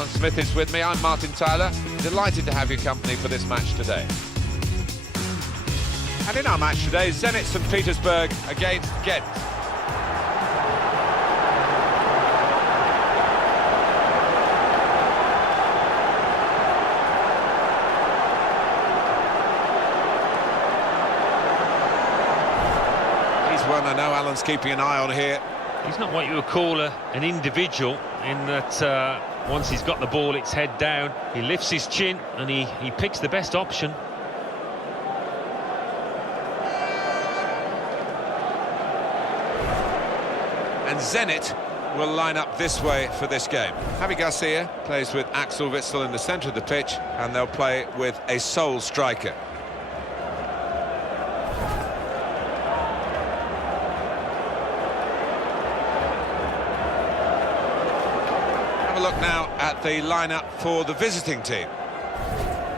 Alan Smith is with me. I'm Martin Tyler. Delighted to have your company for this match today. And in our match today, Zenit St. Petersburg against Gent. He's one I know Alan's keeping an eye on here. He's not what you would call an individual, in that once he's got the ball, it's head down. He lifts his chin and he picks the best option. And Zenit will line up this way for this game. Javi Garcia plays with Axel Witsel in the centre of the pitch, and they'll play with a sole striker. Look now at the lineup for the visiting team.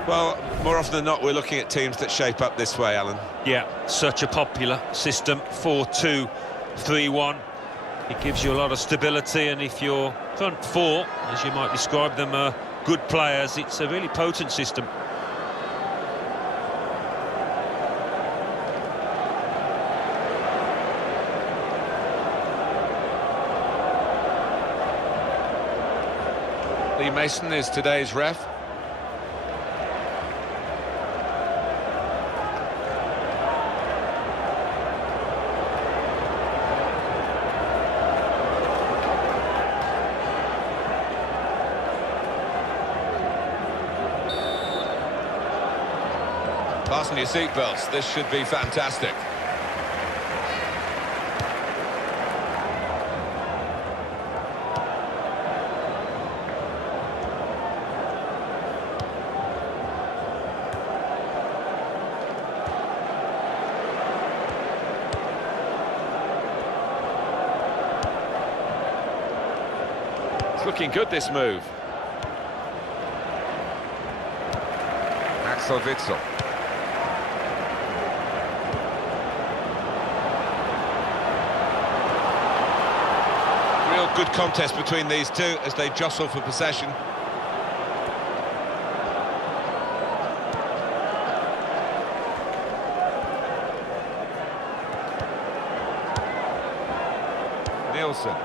Well, more often than not, we're looking at teams that shape up this way, Alan. Yeah, such a popular system, 4-2-3-1. It gives you a lot of stability, and if your front four, as you might describe them, are good players, it's a really potent system. Lee Mason is today's ref. Fasten your seatbelts, this should be fantastic. It's looking good, this move. Axel Witsel. Real good contest between these two as they jostle for possession. Nielsen.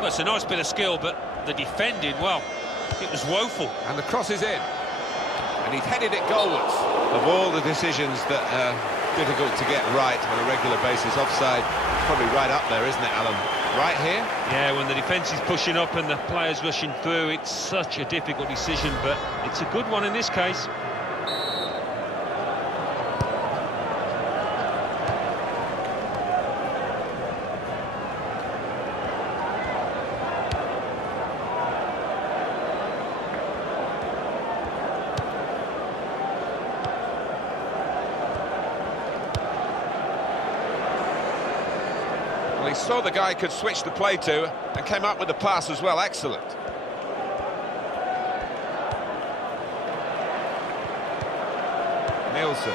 Well, it's a nice bit of skill, but the defending, well, it was woeful. And the cross is in. And he's headed it goalwards. Of all the decisions that are difficult to get right on a regular basis, offside is probably right up there, isn't it, Alan? Right here? Yeah, when the defence is pushing up and the players rushing through, it's such a difficult decision, but it's a good one in this case. Well, he saw the guy could switch the play to and came up with the pass as well. Excellent. Nielsen.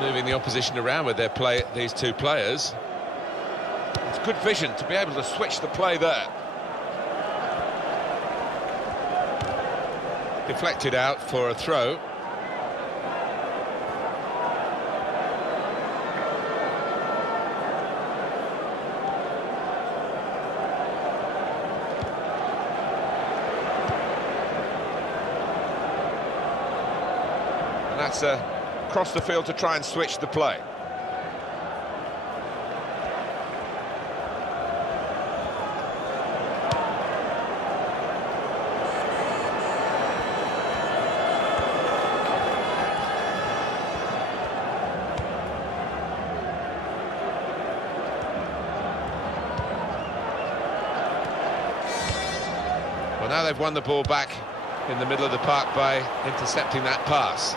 Moving the opposition around with their play, these two players. It's good vision to be able to switch the play there. Deflected out for a throw. And that's across the field to try and switch the play. Well, now they've won the ball back in the middle of the park by intercepting that pass.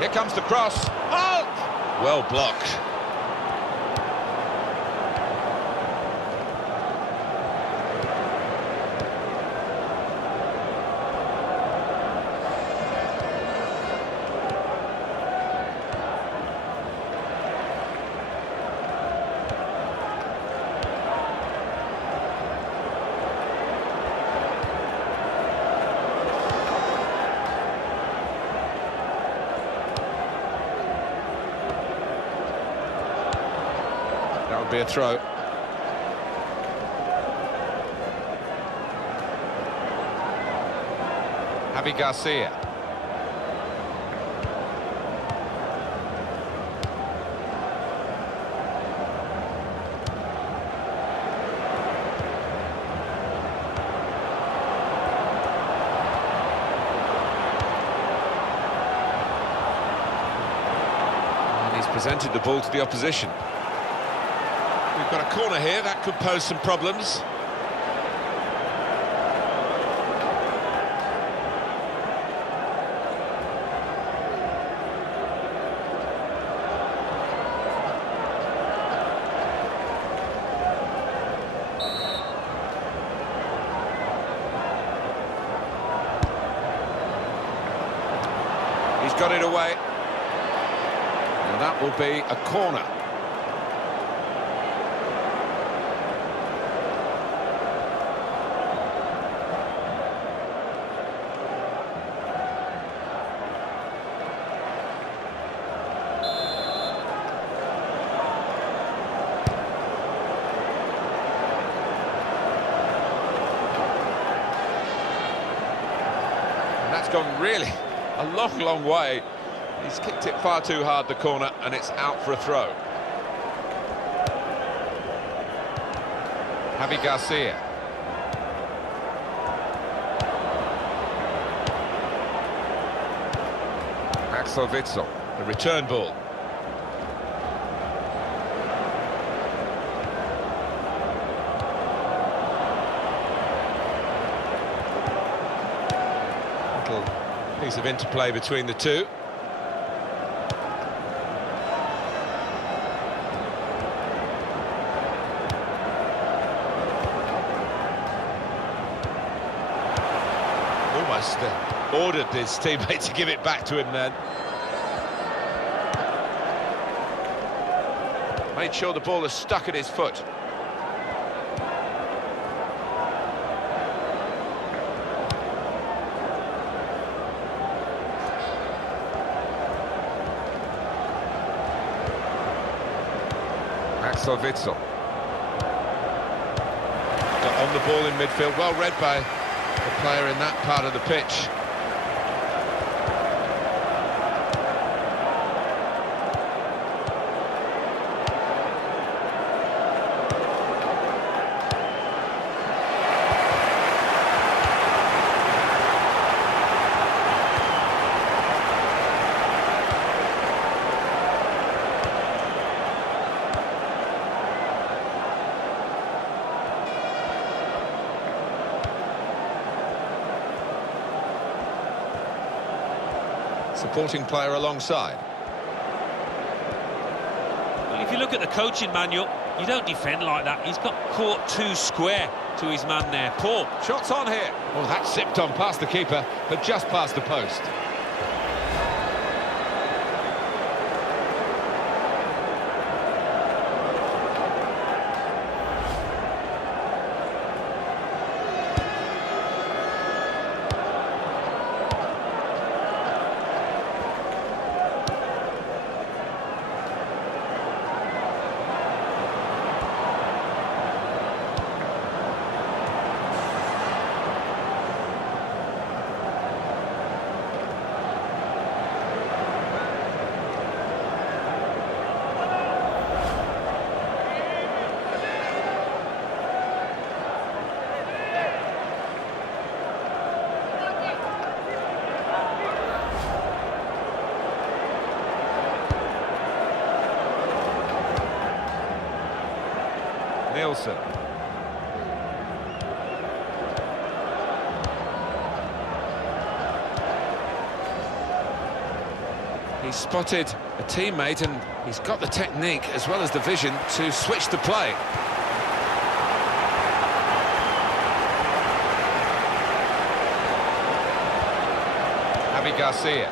Here comes the cross. Oh! Well blocked. That would be a throw. Javi Garcia. And he's presented the ball to the opposition. We've got a corner here, that could pose some problems. He's got it away. And that will be a corner. And that's gone really a long, long way. He's kicked it far too hard, the corner, and it's out for a throw. Javi Garcia. Axel Witsel, the return ball. Little piece of interplay between the two. Almost ordered his teammate to give it back to him then. Made sure the ball is stuck at his foot. Axel Witsel. Got on the ball in midfield, well read by the player in that part of the pitch. Supporting player alongside. Well, if you look at the coaching manual, you don't defend like that. He's got caught too square to his man there. Paul. Shots on here. Oh, that zipped on past the keeper, but just past the post. Nielsen. He's spotted a teammate and he's got the technique as well as the vision to switch the play. Javi Garcia.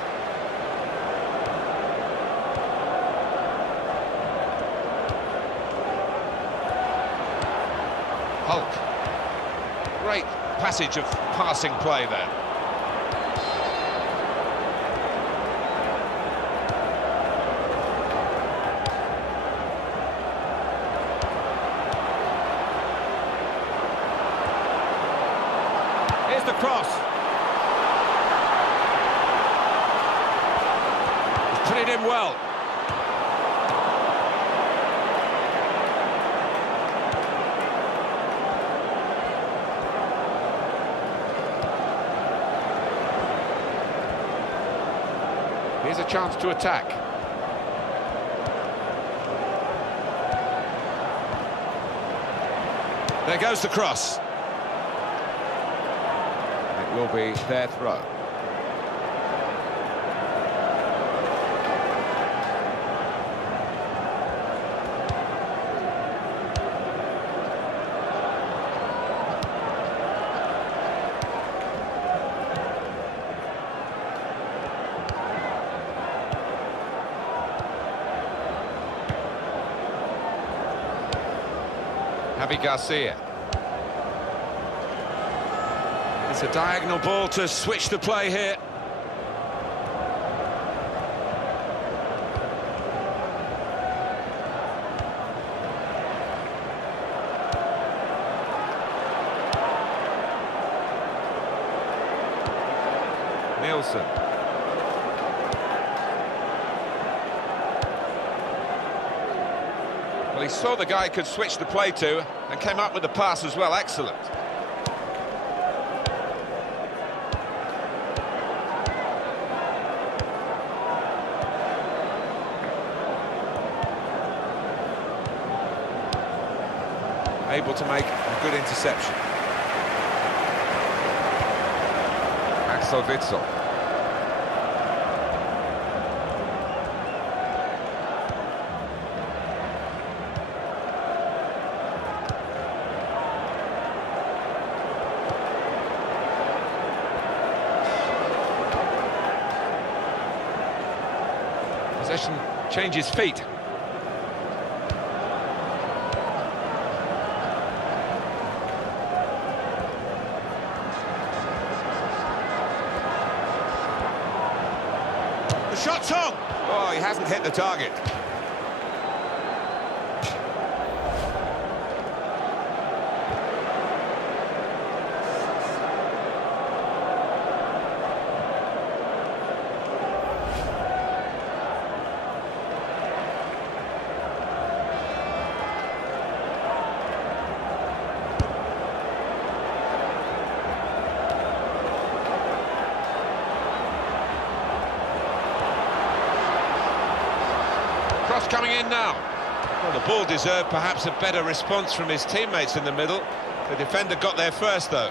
Hulk. Great passage of passing play there. the cross. He's put it in well. Here's a chance to attack. There goes the cross. It will be their throw. Javi Garcia. It's a diagonal ball to switch the play here. Nielsen. Well, he saw the guy he could switch the play to and came up with the pass as well. Excellent. Able to make a good interception. Axel Witsel. Possession changes feet. The shot's on! Oh, he hasn't hit the target. Cross coming in now. Well, the ball deserved perhaps a better response from his teammates in the middle. The defender got there first, though.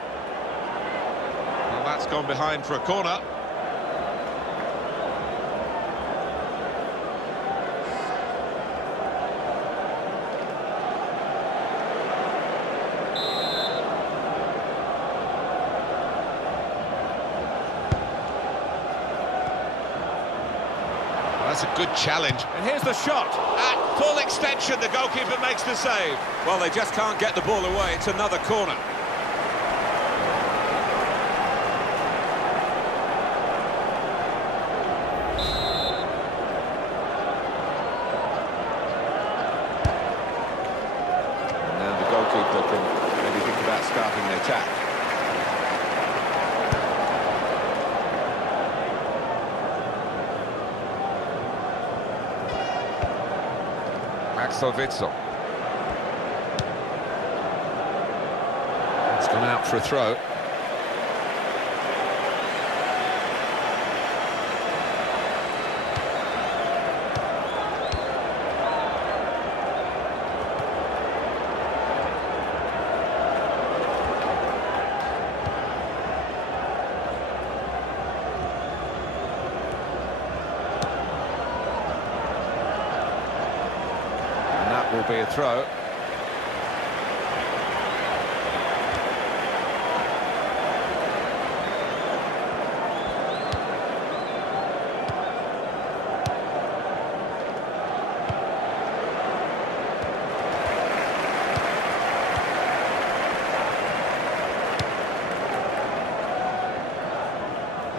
Well, that's gone behind for a corner. That's a good challenge. And here's the shot. At full extension, the goalkeeper makes the save. Well, they just can't get the ball away. It's another corner. And now the goalkeeper can maybe think about starting the attack. Axel Witsel. It's gone out for a throw. Will be a throw.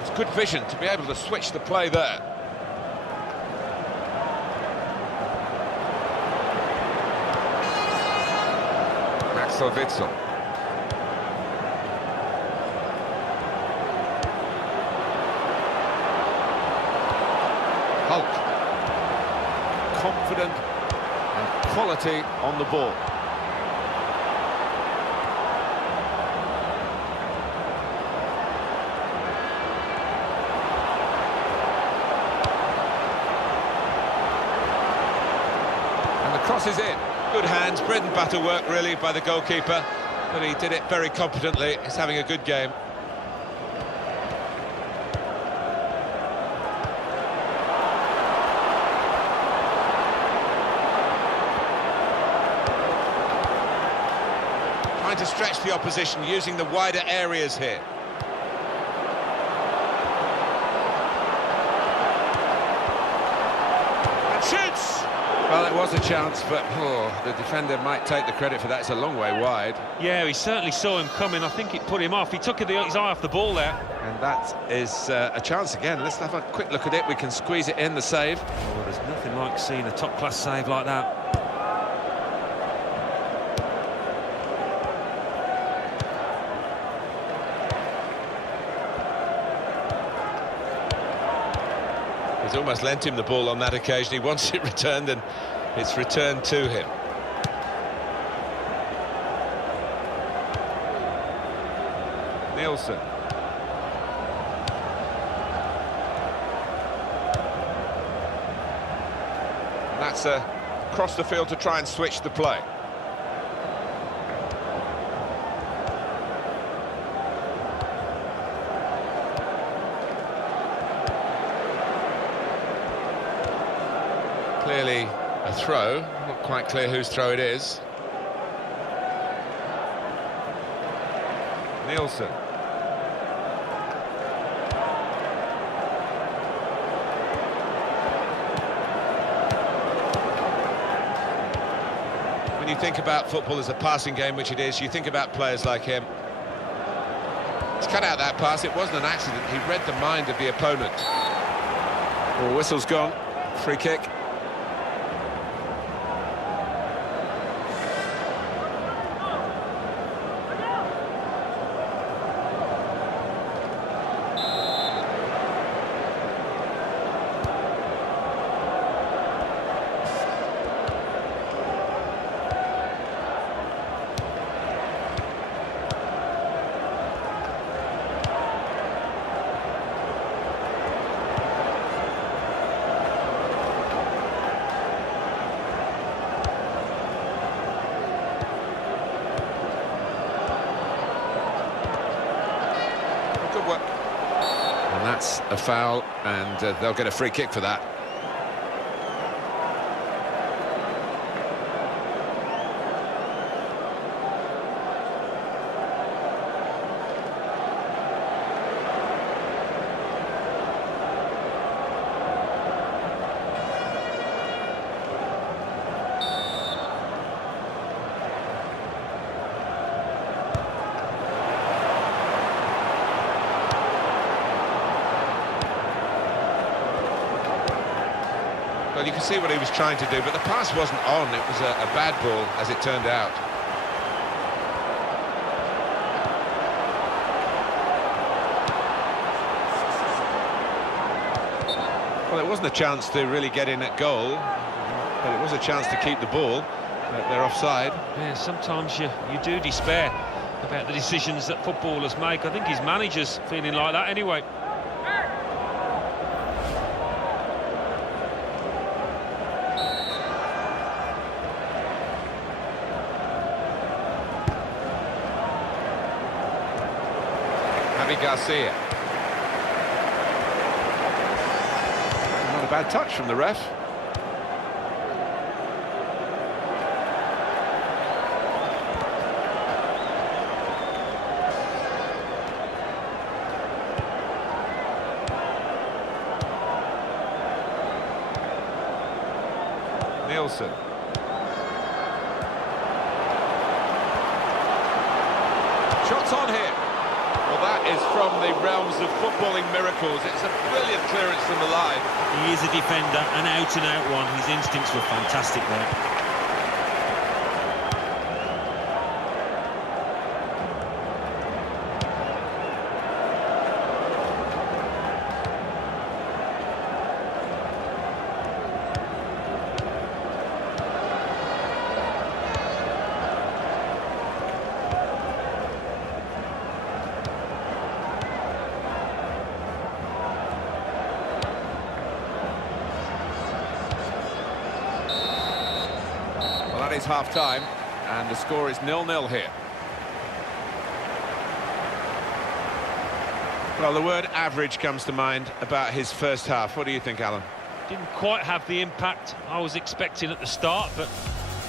It's good vision to be able to switch the play there. Axel Witsel. quality on the ball. And the cross is in. Good hands, bread and butter work really by the goalkeeper, but he did it very competently. He's having a good game. Trying to stretch the opposition, using the wider areas here. And shoots! Well, it was a chance, but the defender might take the credit for that. It's a long way wide. Yeah, he certainly saw him coming. I think it put him off. He took his eye off the ball there. And that is a chance again. Let's have a quick look at it. We can squeeze it in, the save. Oh, there's nothing like seeing a top-class save like that. He's almost lent him the ball on that occasion. He wants it returned, and it's returned to him. Nielsen. And that's across the field to try and switch the play. Clearly a throw, not quite clear whose throw it is. Nielsen. When you think about football as a passing game, which it is, you think about players like him. He's cut out that pass, it wasn't an accident, he read the mind of the opponent. Well, whistle's gone, free kick. And that's a foul, and they'll get a free kick for that. Well, you can see what he was trying to do, but the pass wasn't on. It was a bad ball, as it turned out. Well, it wasn't a chance to really get in at goal, but it was a chance to keep the ball. But they're offside. Yeah, sometimes you do despair about the decisions that footballers make. I think his manager's feeling like that anyway. Garcia. Not a bad touch from the ref. Nielsen. Shots on here. Well, that is from the realms of footballing miracles. It's a brilliant clearance from the line. He is a defender, an out-and-out one. His instincts were fantastic there. half-time, and the score is 0-0 here. Well, the word average comes to mind about his first half. What do you think, Alan? Didn't quite have the impact I was expecting at the start, but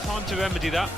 time to remedy that.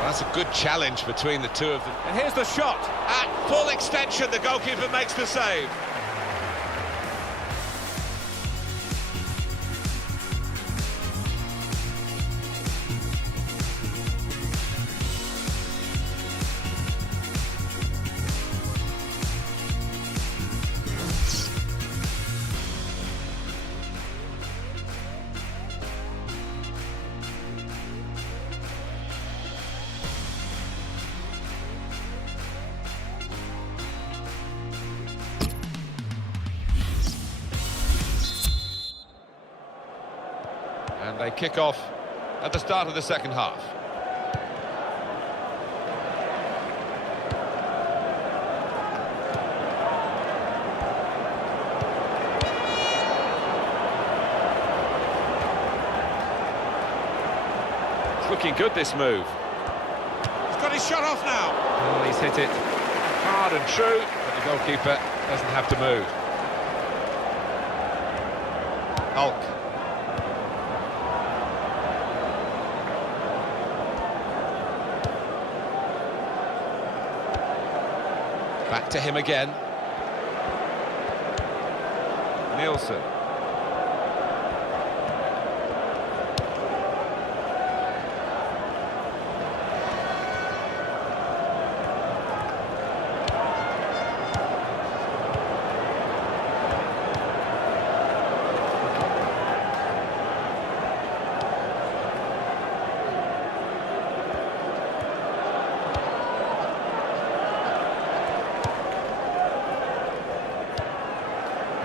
That's a good challenge between the two of them. And here's the shot. At full extension, the goalkeeper makes the save. And they kick off at the start of the second half. It's looking good, this move. He's got his shot off now. Oh, he's hit it hard and true, but the goalkeeper doesn't have to move. Hulk. Back to him again. Nielsen.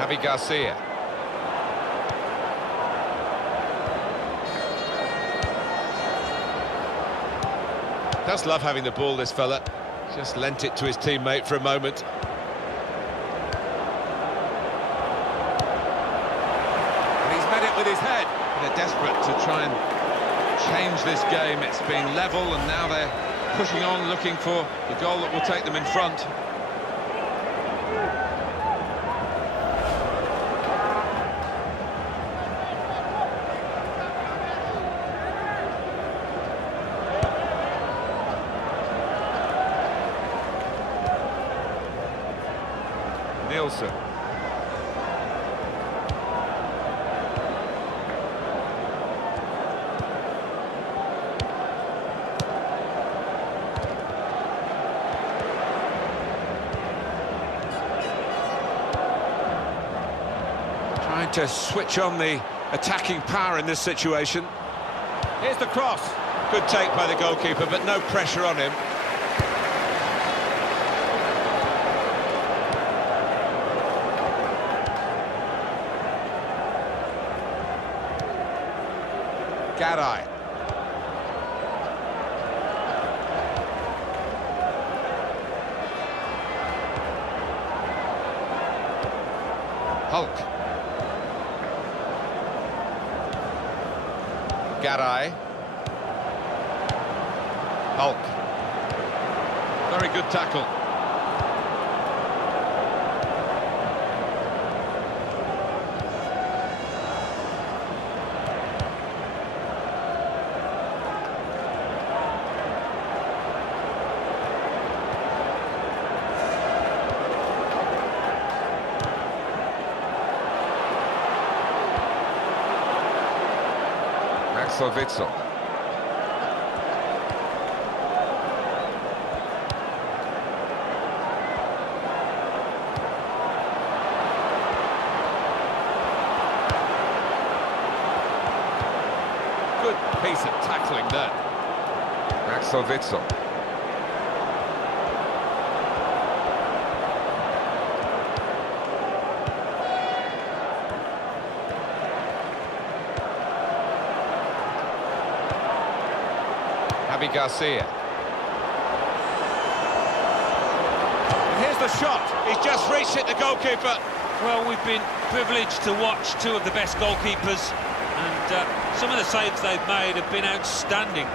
Javi Garcia. Does love having the ball, this fella. Just lent it to his teammate for a moment. And he's met it with his head. They're desperate to try and change this game. It's been level, and now they're pushing on, looking for the goal that will take them in front. Nielsen. Trying to switch on the attacking power in this situation. Here's the cross. Good take by the goalkeeper, but no pressure on him. Garay. Hulk. Garay. Hulk. Very good tackle. Axel Witsel. Good piece of tackling there. Axel Witsel. Javi Garcia. And here's the shot. He's just reached it, the goalkeeper. Well, we've been privileged to watch two of the best goalkeepers, and some of the saves they've made have been outstanding.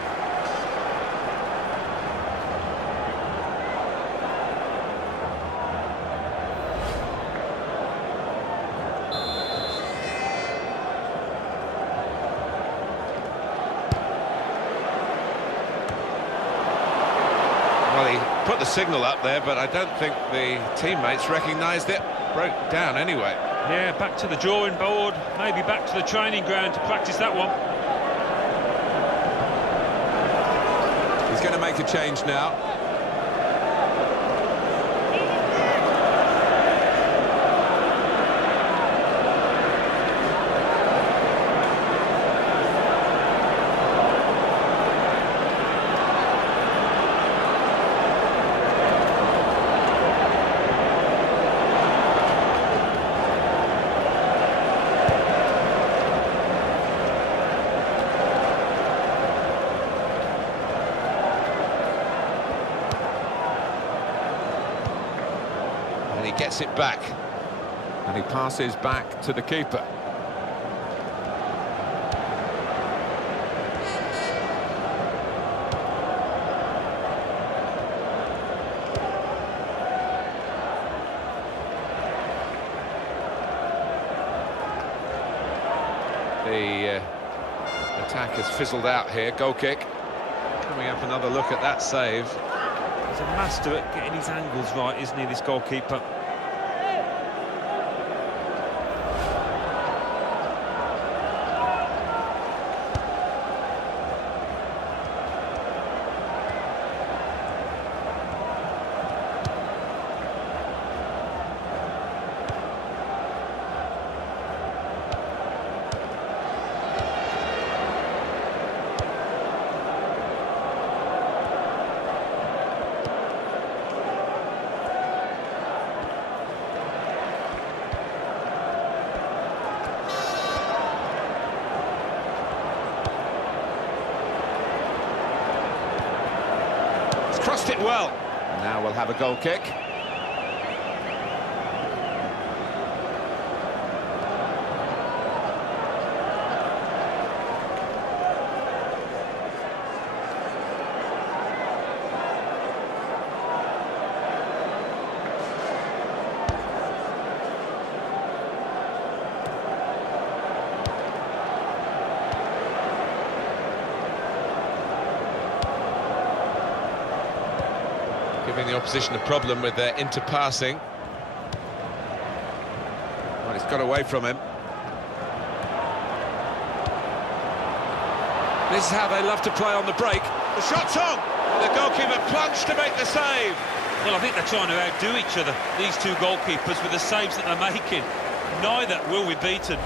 Well, he put the signal up there, but I don't think the teammates recognised it. Broke down anyway. Yeah, back to the drawing board, maybe back to the training ground to practice that one. He's going to make a change now. And he gets it back. And he passes back to the keeper. The attack has fizzled out here. Goal kick. Coming up, another look at that save. He's a master at getting his angles right, isn't he, this goalkeeper? Crossed it well. Now we'll have a goal kick. Giving the opposition a problem with their interpassing. Well, it's got away from him. This is how they love to play on the break. The shot's on! The goalkeeper plunged to make the save. Well, I think they're trying to outdo each other, these two goalkeepers, with the saves that they're making. Neither will be beaten.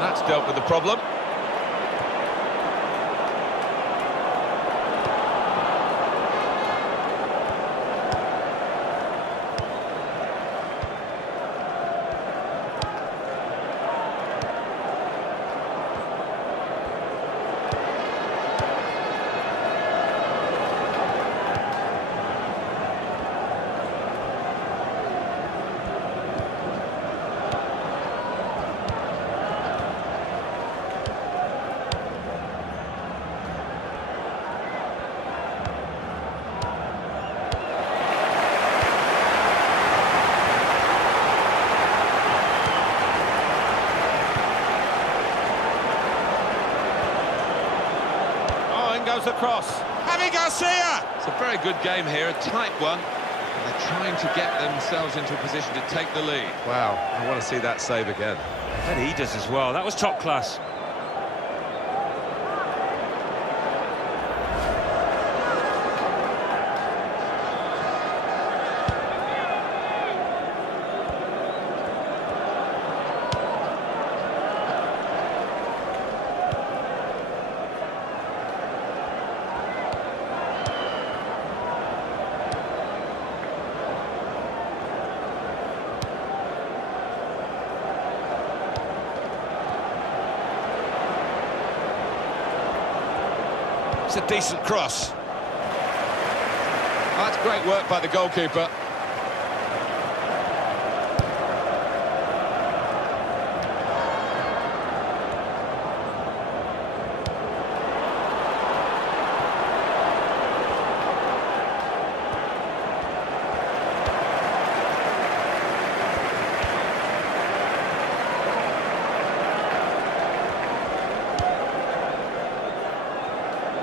That's dealt with the problem. In goes the cross. Javi Garcia! It's a very good game here, a tight one. And they're trying to get themselves into a position to take the lead. Wow, I want to see that save again. And he does as well. That was top class. It's a decent cross. That's great work by the goalkeeper.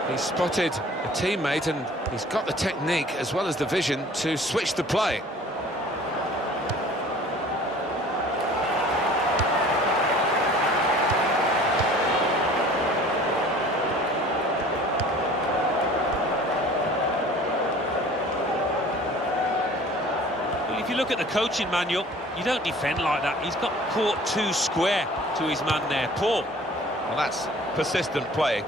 He spotted a teammate and he's got the technique as well as the vision to switch the play. Well, if you look at the coaching manual, you don't defend like that. He's got caught too square to his man there. Poor. Well, that's persistent play.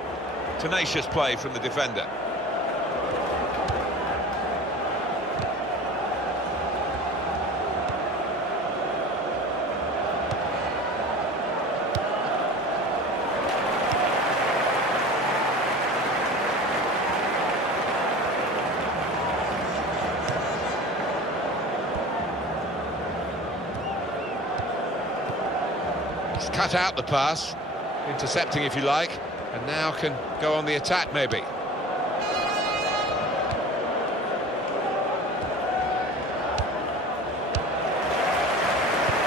Tenacious play from the defender. He's cut out the pass, intercepting if you like. And now can go on the attack, maybe.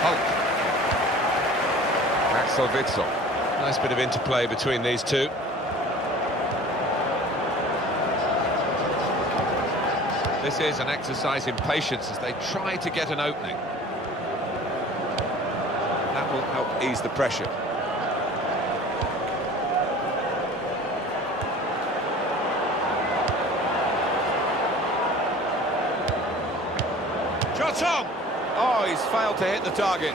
Hulk. Axel Witsel. Nice bit of interplay between these two. This is an exercise in patience as they try to get an opening. That will help ease the pressure. Shot on! Oh, he's failed to hit the target.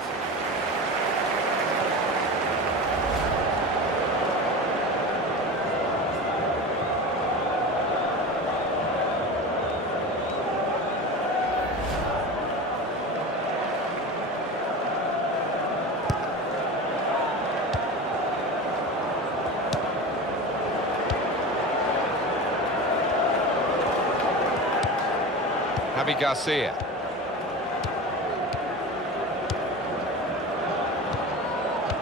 Javi Garcia.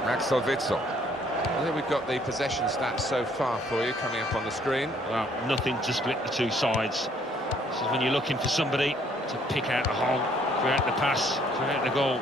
Axel Witsel. Well, here we've got the possession stats so far for you coming up on the screen. Well, nothing to split the two sides. This is when you're looking for somebody to pick out a hole, create the pass, create the goal.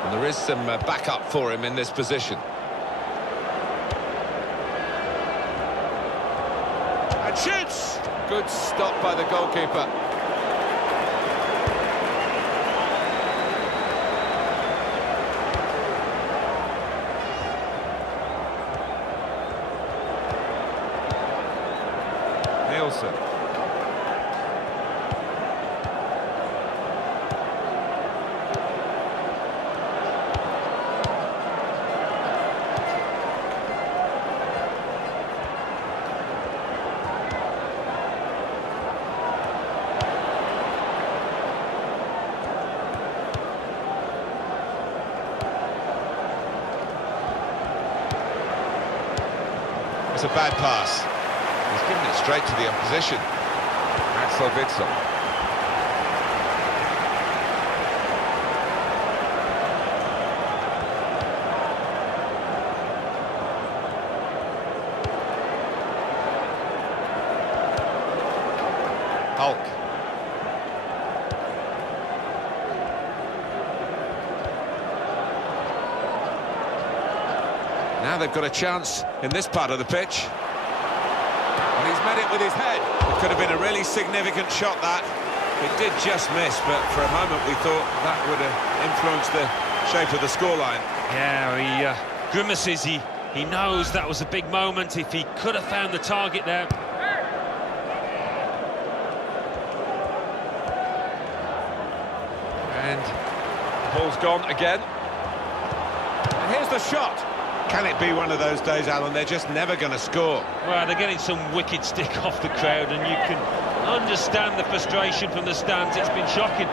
And there is some backup for him in this position. And shoots! Good stop by the goalkeeper. Nielsen. That's a bad pass. He's given it straight to the opposition. Axel Witsel. Hulk. Now they've got a chance in this part of the pitch. And he's met it with his head. It could have been a really significant shot, that. It did just miss, but for a moment we thought that would have influenced the shape of the scoreline. Yeah, he grimaces. He knows that was a big moment. If he could have found the target there. And the ball's gone again. And here's the shot. Can it be one of those days, Alan? They're just never going to score. Well, they're getting some wicked stick off the crowd, and you can understand the frustration from the stands. It's been shocking.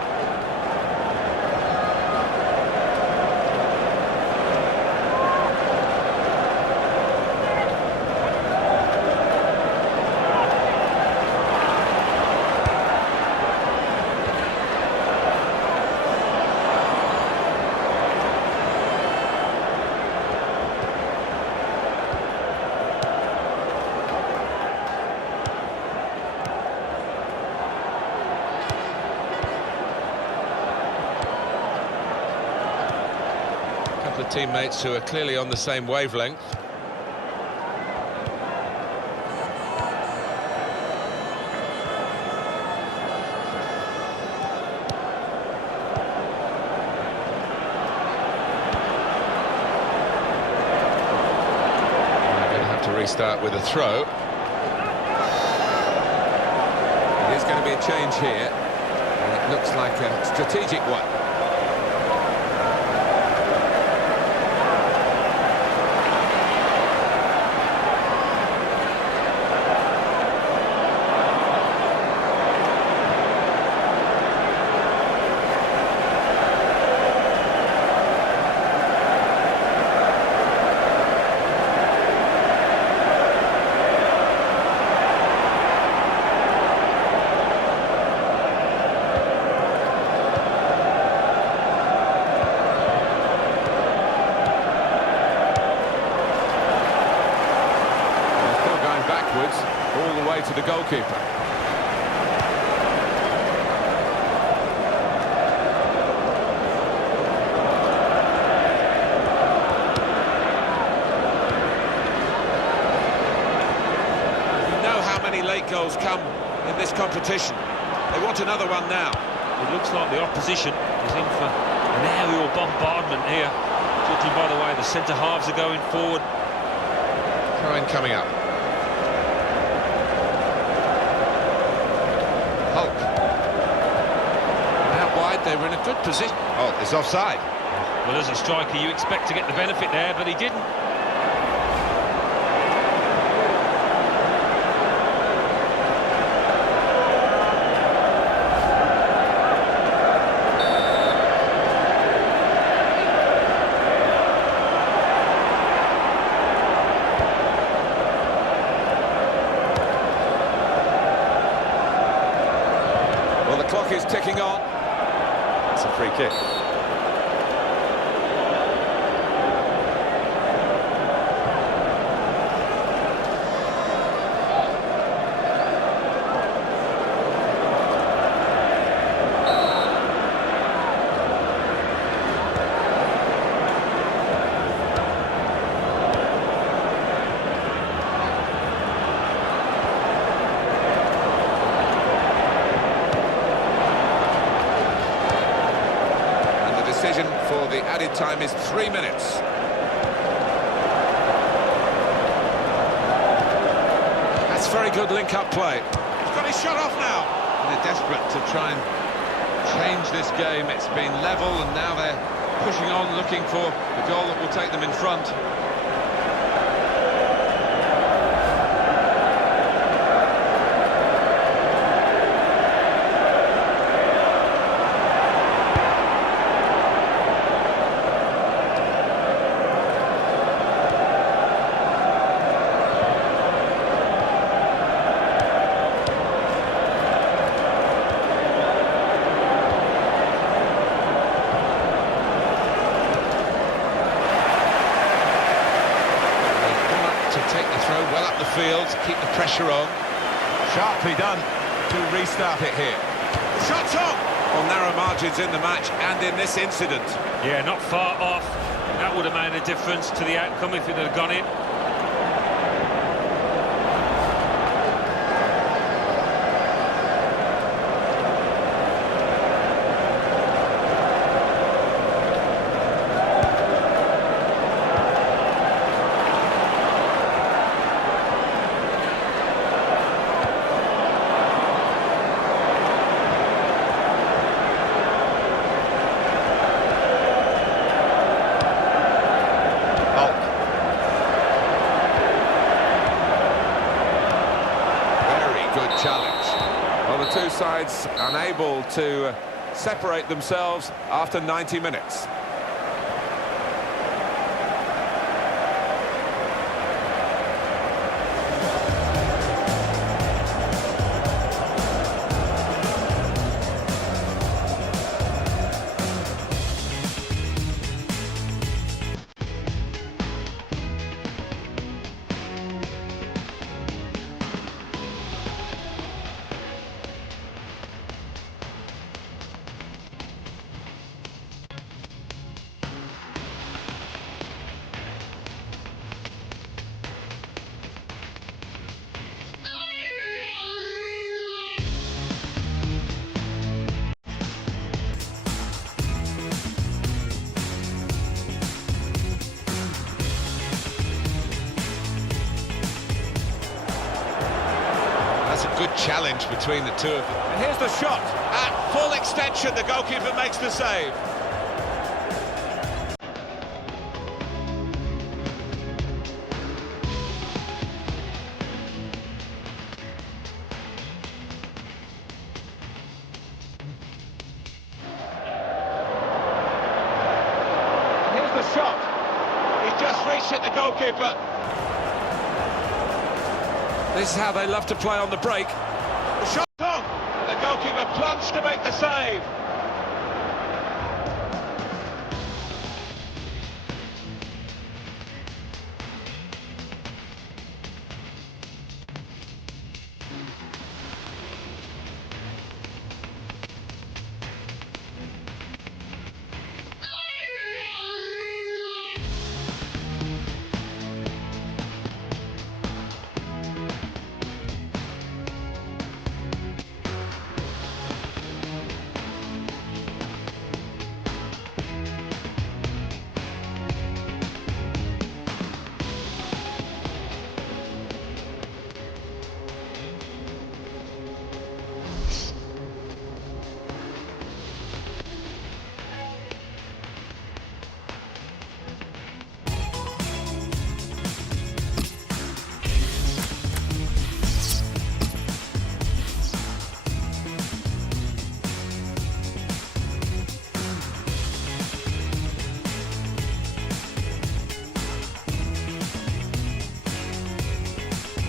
The teammates who are clearly on the same wavelength. They're going to have to restart with a throw. It is going to be a change here, and it looks like a strategic one. All the way to the goalkeeper. You know how many late goals come in this competition. They want another one now. It looks like the opposition is in for an aerial bombardment here, judging by the way the centre-halves are going forward. Throw-in coming up. Hulk. Out wide, they were in a good position. Oh, it's offside. Well, as a striker, you expect to get the benefit there, but he didn't. The clock is ticking on. It's a free kick. For the added time is 3 minutes. That's very good link-up play. He's got his shot off now. They're desperate to try and change this game. It's been level, and now they're pushing on, looking for the goal that will take them in front. take the throw well up the field, keep the pressure on. Sharply done to restart it here. The shot's on! On narrow margins in the match and in this incident. Yeah, not far off. That would have made a difference to the outcome if it had gone in. Challenge. Well, the two sides unable to separate themselves after 90 minutes. That's a good challenge between the two of them. And here's the shot. At full extension, the goalkeeper makes the save. Here's the shot. He's just reached it, the goalkeeper. This is how they love to play on the break. The shot on! The goalkeeper plunged to make the save.